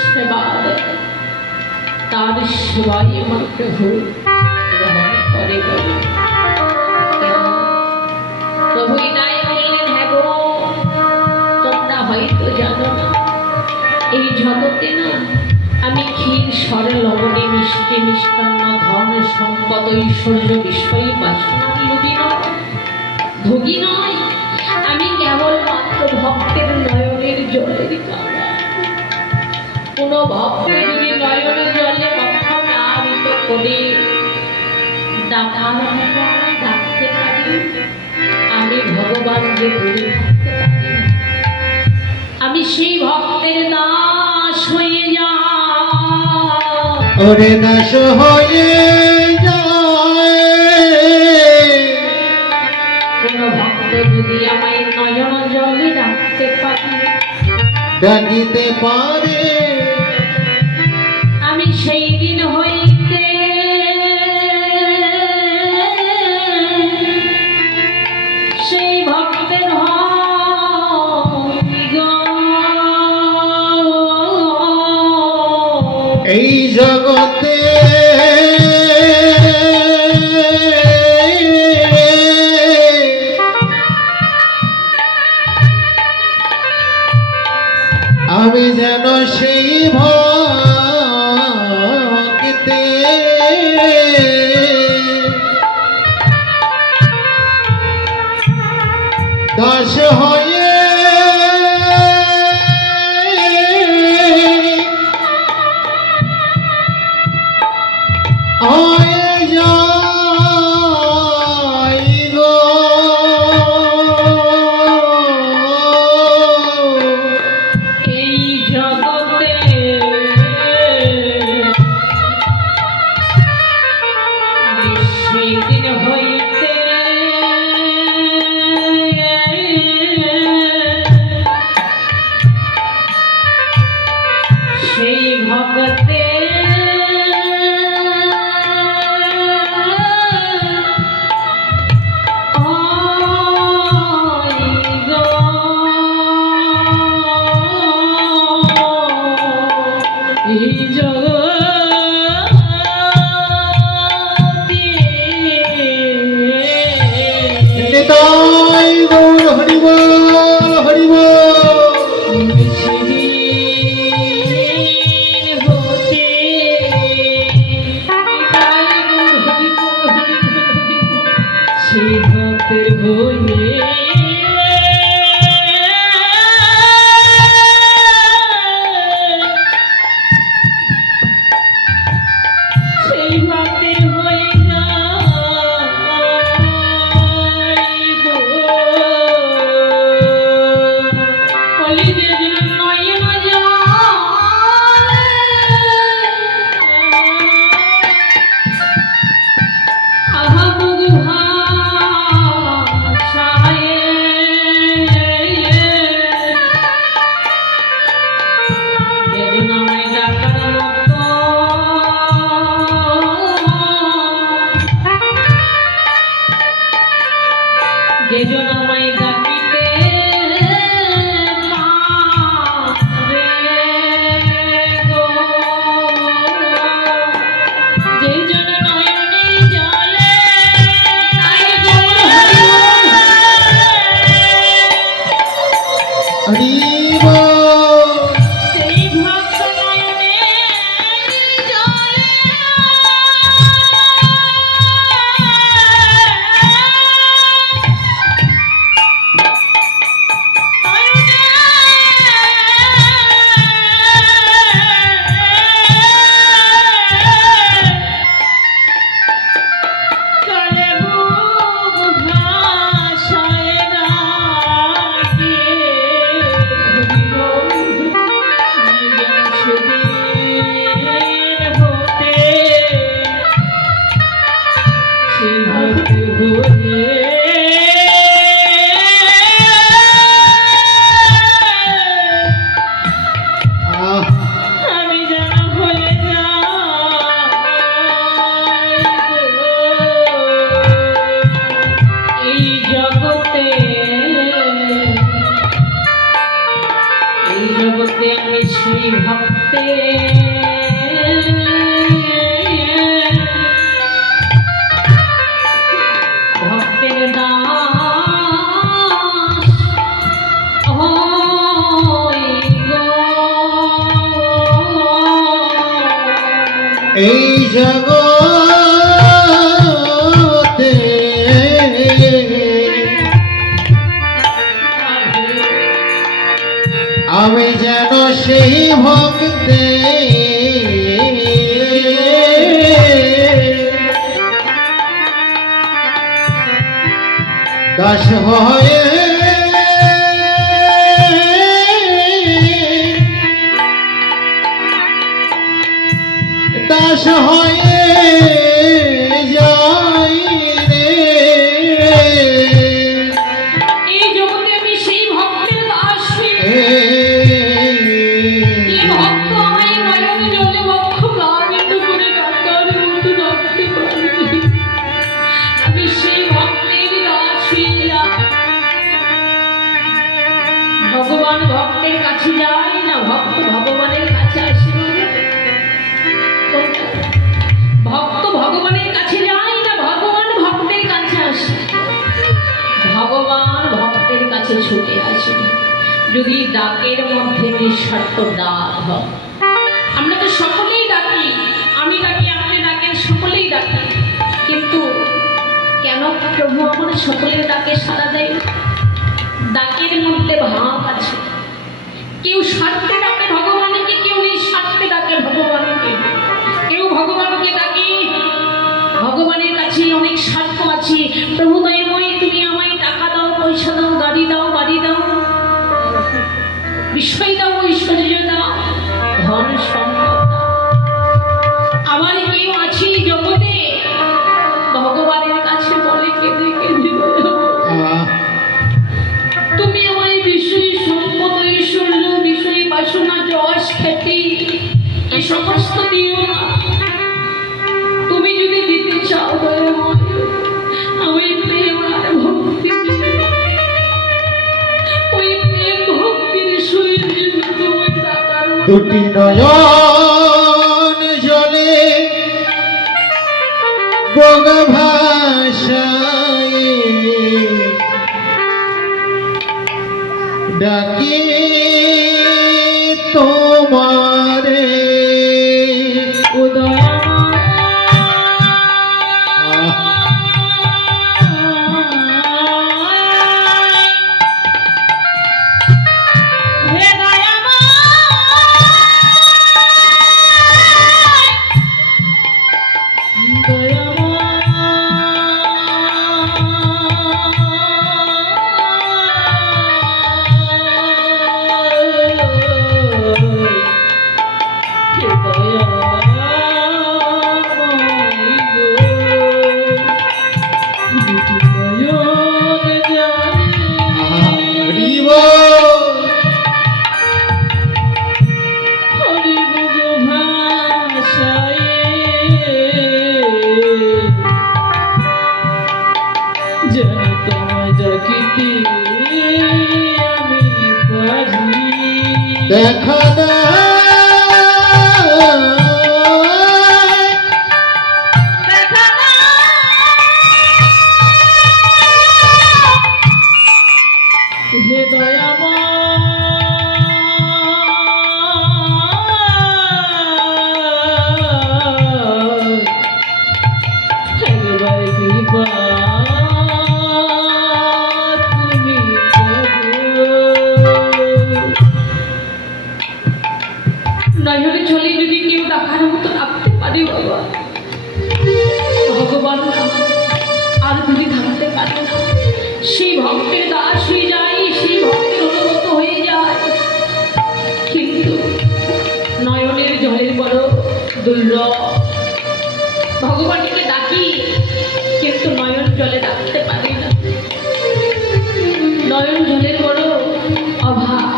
সেবা তার সেবাই আমার প্রভু গ্রহণ করে গেল। প্রভু এটাই বললেন, হ্যাঁ গো, তোমরা হয়তো জানো না, এই জগতে না আমি ক্ষীর স্বরে লবণে মিষ্টি মিষ্টান্ন ধন সম্পদ ঐশ্বর্য বিষয়ী বাসনার লোভী নয়, ভোগী নয়। আমি কেবলমাত্র ভক্তের নয়নের জলের কালা। কোন ভক্ত যদি নয়নের জলে পক্ষারিত করে ডাকার ডাকতে পারি, আমি ভগবান যে দূরে থাকতে পারি না। আমি সেই ভক্তের দাস হয়ে যাই। ওরে দাস হয়ে যায়। কোন ভক্ত যদি আমায় নয়ন জলে ডাকতে পারে, ডাকিতে পারে, আমি সেই দিন হইতে সেই ভক্তের এই জগতে আমি যেন সেই ভক্তে দাস হয়ে ভক্তের দাস হই গো। এই জগতে আমি যেন সেই ভক্তে দাস হয়ে দাস হয়ে যাই রে। এই জগতে আমি সেই ভক্তের দাস হই। যে ভক্ত আমায় নয়ন জলে বক্ষ প্লাবিত করে ডাকার মতো ডাকতে পারে, আমি সেই ভক্তের দাস হয়ে যাই। ভগবান ভক্তের কাছে যায় না, ভক্ত ভগবানের কাছে আসে। ভক্ত ভগবানের কাছে যায় না, ভগবান ভক্তের কাছে আসে। ভগবান ভক্তের কাছে ছুটে আসে যদি ডাকের মধ্যে নিঃস্বার্থ ডাক হয়। আমরা তো সকলেই ডাকি, আমি ডাকি, আপনি ডাকেন, সকলেই ডাকি, কিন্তু কেন প্রভু আমাদের সকলের ডাকে সাড়া দেয়? ডাকের মধ্যে ভাব আছে। কেউ স্বার্থে ডাকে ভগবানকে, কেউ নিঃস্বার্থে ডাকে ভগবানকে। কেউ ভগবানকে ডাকে ভগবানের কাছে অনেক স্বার্থ আছে। প্রভু দয়াময়, তুমি আমায় টাকা দাও, পয়সা দাও, গাড়ি দাও, বাড়ি দাও, বিষয় দাও, ঐশ্বর্য দাও, ধন সম্পদ দাও। আবার কেউ আছে জগতে ভগবানের কাছে বলে কেঁদে কেঁদে, তুমি আমায় বিষয় সম্পদ, ঐশ্বর্য, বিষয় বাসনা, যশ, খ্যাতি এই সমস্ত দিও না। তুমি যদি দিতে চাও দয়াময়, আমি প্রেম আর ভক্তি দিও। ওই প্রেম ভক্তির সহিত জন্য তোমায় ডাকার মতো দুটি নয়ন জলে গঙ্গা ভাষায় ডাকি তোমারে। দেখা নয়নে চলে যদি কেউ ডাকার মতো ডাকতে পারে বাবা, ভগবান আর যদি থাকতে পারে না, সেই ভক্তের দাস হয়ে যায়, সেই ভক্তের অনুগত হয়ে যায়। কিন্তু নয়নের জলের বড় দুর্লভ। ভগবানকে ডাকি কিন্তু নয়ন জলে ডাকতে পারি না, নয়ন জলের বড় অভাব।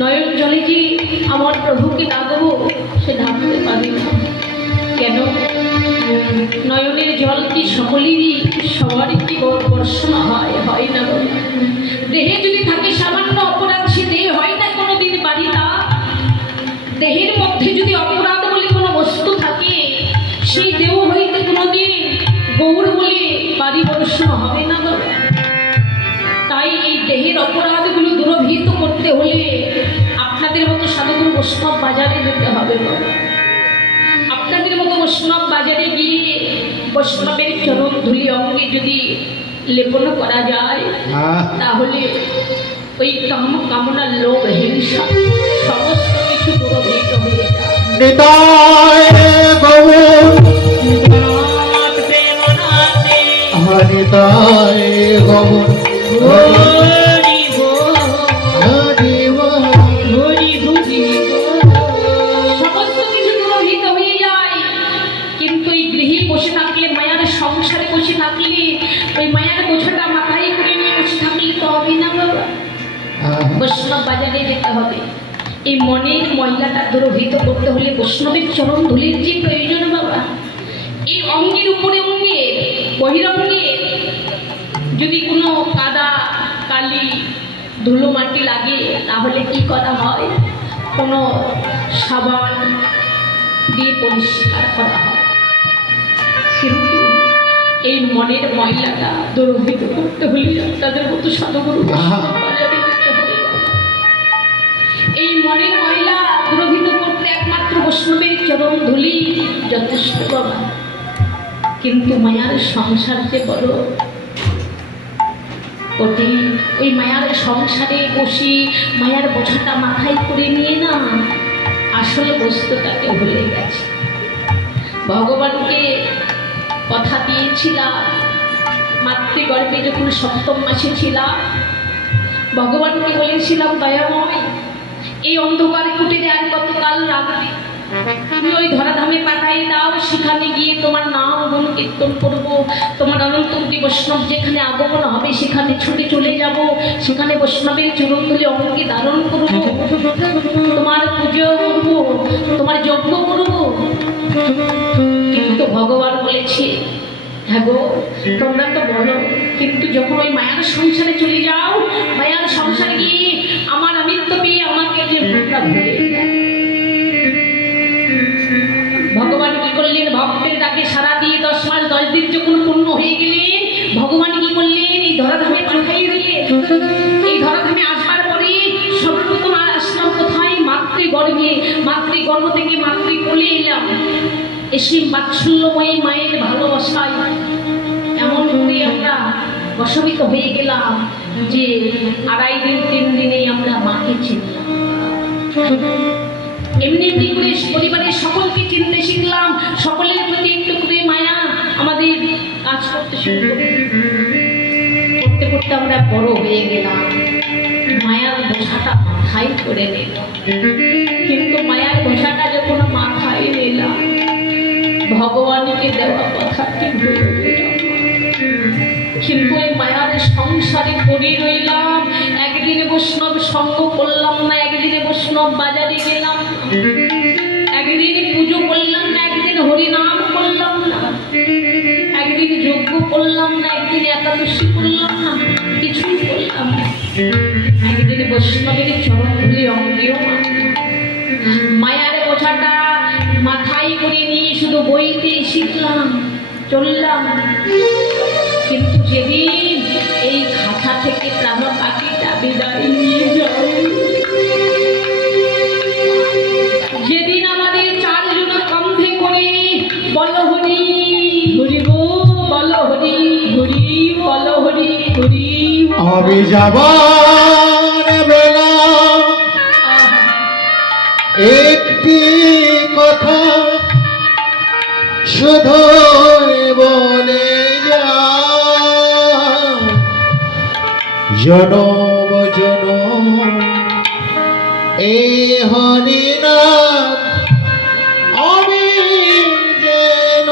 নয়ন জলে যে আমার প্রভুকে ডাকবো সে ডাকতে পারি না। কেন? নয়নের জল কি সকলেরই, সবারই কি বর্ষণ হয়? হয় না। দেহে যদি থাকে সামান্য অপরাধ, সে দেহে হয় না কোনোদিন বাড়িটা। বাড়ি বর্ষণ হবে না বাবা। তাই এই দেহের অপরাধগুলো দূরভূত করতে হলে আপনাদের মতো সাধুগুরু বৈষ্ণব বাজারে যেতে হবে বাবা। আপনাদের মতো বৈষ্ণব বাজারে গিয়ে বৈষ্ণবের চরণ ধুলি অঙ্গে যদি লেপন করা যায় তাহলে ওই কামনার লোভ হিংসা সমস্ত কিছু দূরভূত হয়ে যায়। নিতাই গৌর নিতাই গৌর সমস্ত কিছু দূরভূত হয়ে যায়, কিন্তু এই গৃহে বসে থাকলে, মায়ার সংসারে বসে থাকলে, ওই মায়ার বোঝাটা মাথায় করে নিয়ে বসে থাকলে তো হবে না বাবা। বৈষ্ণব বাজারে যেতে হবে। এই মনের ময়লাটা দূরভূত করতে হলে বৈষ্ণবের চরণ ধুলির যে প্রয়োজন বাবা। এই অঙ্গের উপরে অঙ্গে বহিরঙ্গে যদি কোনো কাদা কালি ধুলো মাটি লাগে তাহলে কি করা হয়? কোনো সাবান দিয়ে পরিষ্কার করা হয়। কিন্তু এই মনের ময়লাটা দূরভূত করতে হলে তাদের মতো সাধুগুরু বাজারে যেতে হবে বাবা। এই মনের ময়লা দূরভূত করতে একমাত্র বৈষ্ণবের চরণ ধুলি যথেষ্ট বাবা। কিন্তু মায়ার সংসার যে বড় কঠিন। ওই মায়ার সংসারে বসি মায়ার বোঝাটা মাথায় করে নিয়ে না আসল বস্তুটাকে ভুলে গেছে। ভগবানকে কথা দিয়েছিলাম, মাতৃগর্ভে যখন সপ্তম মাসে ছিলাম ভগবানকে বলেছিলাম, দয়াময় এই অন্ধকারে কুটিরে আর কতকাল রাখবে, তুমি ওই ধরাধামে পাঠাই দাও, সেখানে গিয়ে তোমার নাম গুণ কীর্তন করবো, তোমার অনন্তমূর্তি বৈষ্ণব যেখানে আগমন হবে সেখানে ছুটে চলে যাব, সেখানে বৈষ্ণবের চরণধুলি অঙ্গে ধারণ করবো, তোমার পুজো করবো, তোমার যজ্ঞ করবো। কিন্তু ভগবান বলেছে, হ্যাঁ গো তোমরা তো বলো, কিন্তু যখন ওই মায়ার সংসারে চলে যাও, মায়ার সংসারে গিয়ে আমার আমিত্ব পেয়ে আমাকে যে তোমরা ভুলে যায়। ভগবান কি করলেন? ভক্তের ডাকে সারা দিয়ে 10 মাস 10 দিন যখন পূর্ণ হয়ে গেলেন, ভগবান কি করলেন? এই ধরাধামে পাঠাই দিলেন। এই ধরাধামে আসবার পরে সর্বপ্রথম আসলাম কোথায়? মাতৃগর্ভে। মাতৃগর্ভ থেকে মাতৃকোলে এলাম, এসে বাৎসল্যময়ী মায়ের ভালোবাসায় এমন করে আমরা বশমিত হয়ে গেলাম যে 2.5 দিন 3 দিনেই আমরা মাকে চিনলাম। এমনি এমনি করে পরিবারের সকলকে চিনতে শিখলাম, সকলের প্রতি একটু করে মায়া আমাদের কাজ করতে শুরু করতে করতে আমরা বড় হয়ে গেলাম। মায়ার বোঝাটা মাথায় করে নিলাম, কিন্তু মায়ার বোঝাটা যখন মাথায় নিলাম ভগবানকে দেওয়া কথাটি ভুলে গেলাম। কিন্তু এই মায়ার সংসারে পড়ে রইলাম। একদিনে বৈষ্ণব সঙ্গ করলাম না, একদিনে বৈষ্ণব বাজারে গেলাম না, একদিনে পুজো করলাম না, একদিন হরিনাম করলাম না, একদিন যজ্ঞ করলাম না, একদিন একাদশী করলাম না, কিছুই করলাম না। একদিনে বৈষ্ণবের চরণ ধুলি অঙ্গেও মায়ার বোঝাটা মাথায় করে নিয়ে শুধু বইতে শিখলাম, চললাম। কিন্তু যেদিন এই খাঁচা থেকে প্রাণ পাখিটা বিদায় নিয়ে যায়, যেদিন আমাদের 4 জন কণ্ঠে করে বল হরি হরি বল হরি হরি বল হরি হরি, আমি যাবার বেলা একটি কথা শুধু বলে যা, জনম জনম এই হরিনাম আমি যেন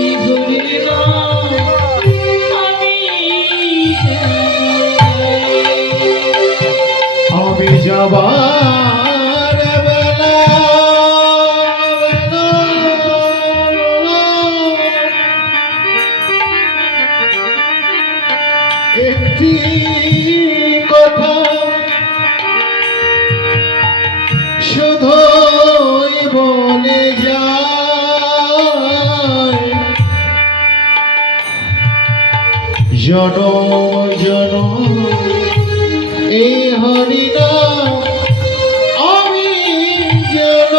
এই একটি কথা শুধুই বলে যায়, জনম জনম এই হরিনাম আমি যেন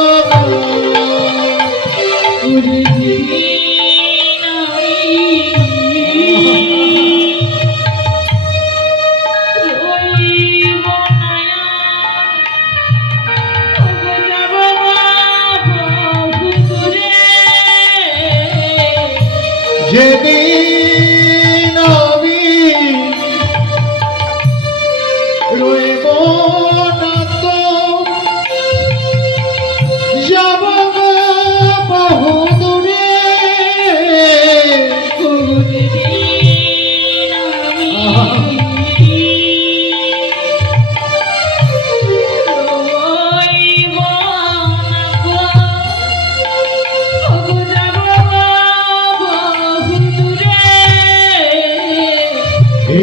যেদিন আমি রইব না তো যাব বহু দূরে।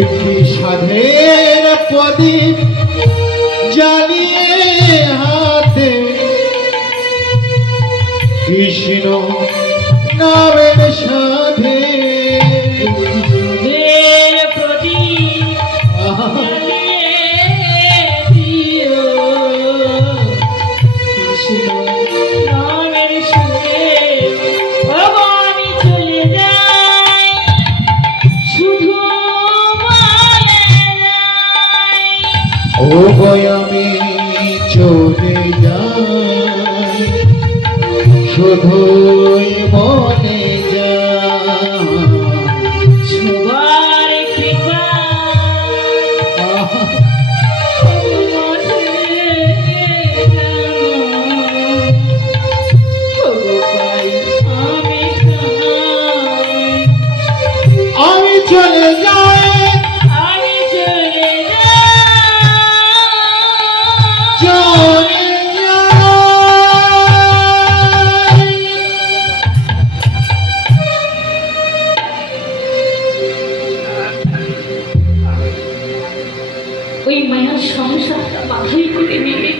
একটি সাধের প্রদীপ জ্বালিয়ে হাতে কৃষ্ণ নামের সাধে ও গো আমি চলে যাই, শুধুই মনে যাই সবার কৃপা আমি চলে যাই, চলে যাই। ওই মায়ার সংসারটা বাধাই করে নিলে